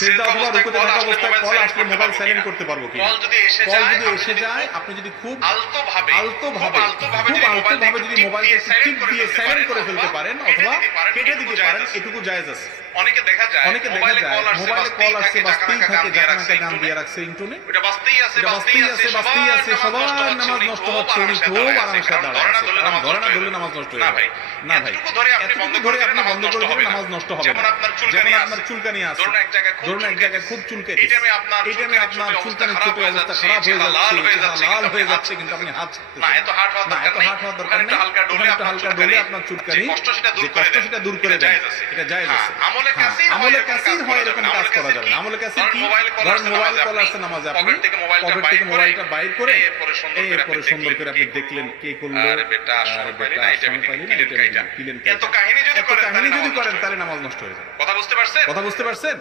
সেজদা অথবা রুকুতে থাকা অবস্থায় কল আসলে মোবাইল সাইলেন্ট করতে পারবো কি? কল যদি এসে যায় আপনি যদি খুব আলতোভাবে যদি মোবাইলকে টিপ দিয়ে সাইলেন্ট করে ফেলতে পারেন অথবা কেটে দিতে পারেন, এটুকু জায়েজ আছে। অনেকে দেখা যায় মোবাইলে কল আসছে, বাজতেই থাকে, জানাকে গান দিয়ে রাখছে রিংটোনে, এটা বাজতেই আছে, সবার নামাজ নষ্ট হচ্ছে, উনি খুব আরামে দাঁড়ায় আছে, ধরে না ধরলে নামাজ নষ্ট হয়ে যাবে। না ভাই, এতটুকু ধরে আপনি বন্ধ করে দিলে নামাজ নষ্ট হবে না। যেমন আপনার চুলকানি আছে, ধরুন এক জায়গায় খুব চুলকানি, এই টাইমে আপনার চুলকানি ছোট অবস্থা খারাপ হয়ে যাচ্ছে, লাল হয়ে যাচ্ছে, কিন্তু আপনি হাত না, এত হার্ট হওয়ার দরকার নেই, হালকা ডলে আপনার চুলকানি যে কষ্ট সেটা দূর করে দেয়, এটা জায়েজ আছে। আমলে কাসির হয় এরকম কাজ করা যাবে না। আমলে কাসির কি? ধরেন মোবাইল কল আসছে নামাজে, আপনি পকেট থেকে মোবাইলটা বাইর করে এরপরে সুন্দর করে আপনি দেখলেন কে করলো, আরে বেটা সময় পাইলি না, এটা কিলেন। এত কাহিনী যদি করেন তাহলে নামাজ নষ্ট হয়ে যাবে। কথা বুঝতে পারছেন?